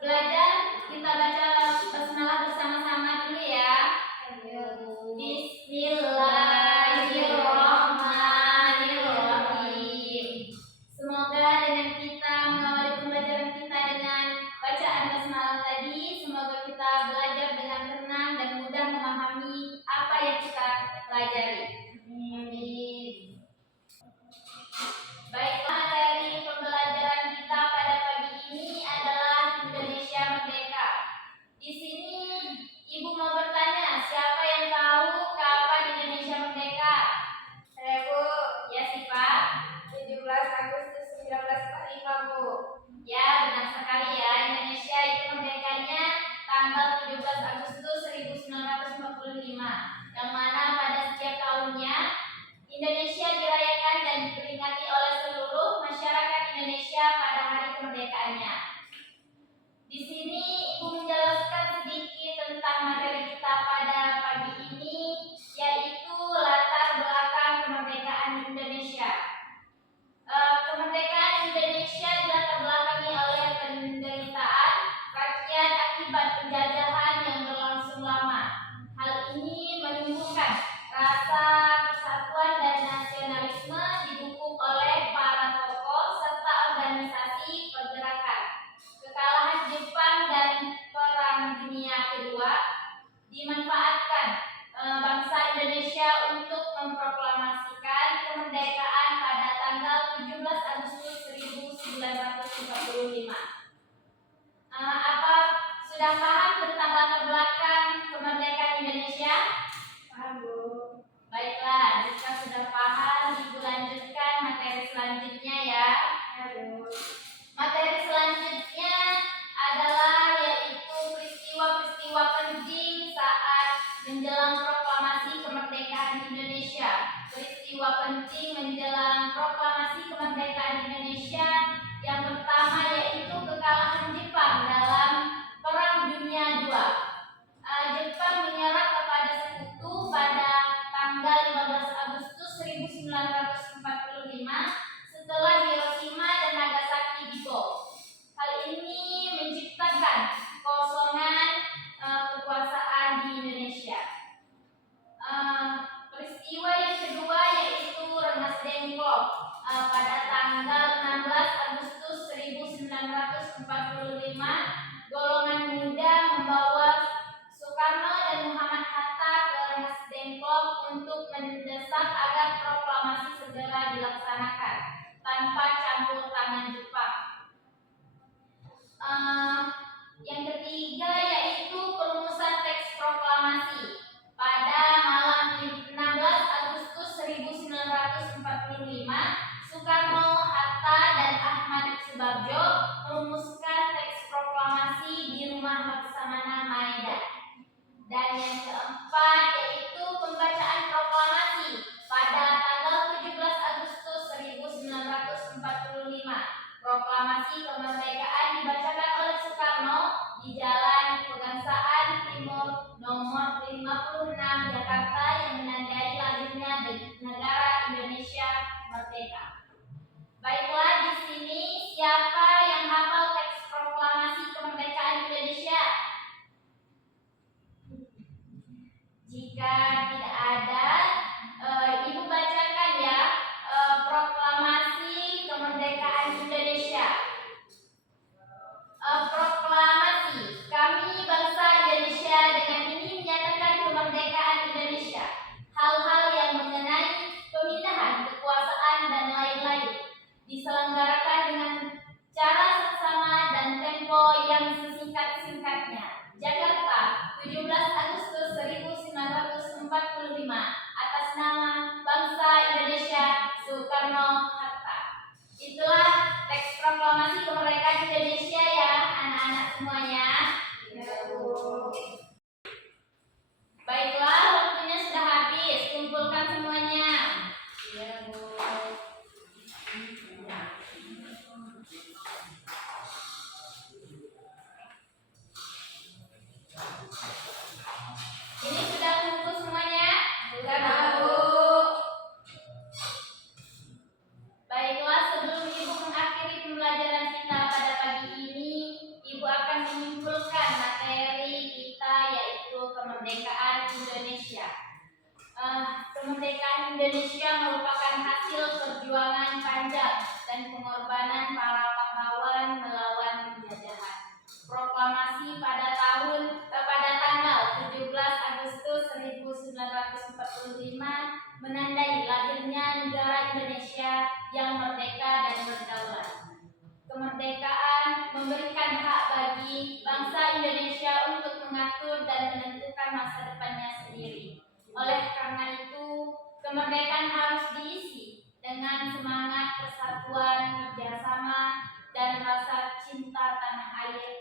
belajar, kita baca basmalah bersama-sama dulu ya. Bismillahirrahmanirrahim. Semoga dengan kita mengawali pembelajaran kita dengan bacaan basmalah tadi, semoga kita belajar dengan tenang dan mudah memahami apa yang kita pelajari. Amin. Baiklah, materi pembelajaran kita pada pagi ini adalah Indonesia Merdeka. Di sini Ibu mau bertanya, siapa yang tahu kapan Indonesia merdeka? Saya, Bu. Ya, Pak. 17 Agustus 1945, Bu. Ya, benar sekali ya. Indonesia itu merdekanya tanggal 17 Agustus 1945, yang mana pada setiap tahunnya Indonesia dirayakan dan diperingati oleh seluruh masyarakat Indonesia pada hari kemerdekaannya. Di sini Ibu menjelaskan sedikit tentang materi kita pada pagi ini, yaitu latar belakang kemerdekaan Indonesia. Kemerdekaan Indonesia dilatar belakangi oleh penderitaan rakyat akibat penjajahan yang berlangsung lama. Hal ini menimbulkan rasa persatuan dan nasionalisme didukung oleh para tokoh serta organisasi pergerakan. Kekalahan Jepang dan Perang Dunia Kedua dimanfaatkan bangsa Indonesia untuk memproklamasikan kemerdekaan pada tanggal 17 Agustus 1945. Apa sudah paham tentang latar belakang kemerdekaan Indonesia? Paham, Bu. Baiklah, jika sudah paham, Ibu lanjutkan materi selanjutnya ya. Ya, Bu. Materi selanjutnya adalah yaitu peristiwa-peristiwa penting saat menjelang proklamasi kemerdekaan Indonesia. Peristiwa penting menjelang proklamasi kemerdekaan Indonesia yang pertama yaitu kekalahan Jepang dalam Perang Dunia II. Jepang menyerah kepada Sekutu pada tanggal 15 Agustus 1945 setelah Hiroshima dan Nagasaki dibom. Hal ini menciptakan kekosongan kekuasaan di Indonesia. Peristiwa yang kedua yaitu Rengas Dengklok pada tanggal 16 Agustus 1945. Golongan muda membawa Soekarno dan Muhammad Hatta ke Rengas Dengklok untuk mendesak agar proklamasi segera dilaksanakan tanpa campur tangan Jepang. Yang ketiga yaitu perumusan teks proklamasi pada malam 16 Agustus 1945. Soekarno, Hatta, dan Ahmad Subarjo merumuskan teks proklamasi di Rumah Laksamana Maeda. Dan yang keempat yaitu pembacaan proklamasi pada tanggal 17 Agustus 1945. Proklamasi kemerdekaan dibacakan oleh Soekarno di Jalan Pegangsaan Timur nomor 56 Jakarta yang menandai lahirnya negara Indonesia merdeka. Baiklah, di sini siapa yang hafal teks proklamasi kemerdekaan Indonesia? Jika tidak ada, Ibu bacakan ya proklamasi kemerdekaan Indonesia. Proklamasi, kami bangsa Indonesia dengan ini menyatakan kemerdekaan Indonesia. Hal-hal yang mengenai pemindahan kekuasaan dan lain-lain diselenggarakan dengan cara seksama dan tempo yang sesingkat-singkatnya. Jakarta, 17 Agustus 1945, atas nama bangsa Indonesia, Soekarno Hatta. Itulah teks proklamasi kemerdekaan Indonesia ya, anak-anak semuanya. Ya, Bu. Baiklah, waktunya sudah habis. Kumpulkan semuanya. Ya, Bu. pada tanggal 17 Agustus 1945 menandai lahirnya negara Indonesia yang merdeka dan berdaulat. Kemerdekaan memberikan hak bagi bangsa Indonesia untuk mengatur dan menentukan masa depannya sendiri. Oleh karena itu, kemerdekaan harus diisi dengan semangat persatuan, kerjasama, dan rasa cinta tanah air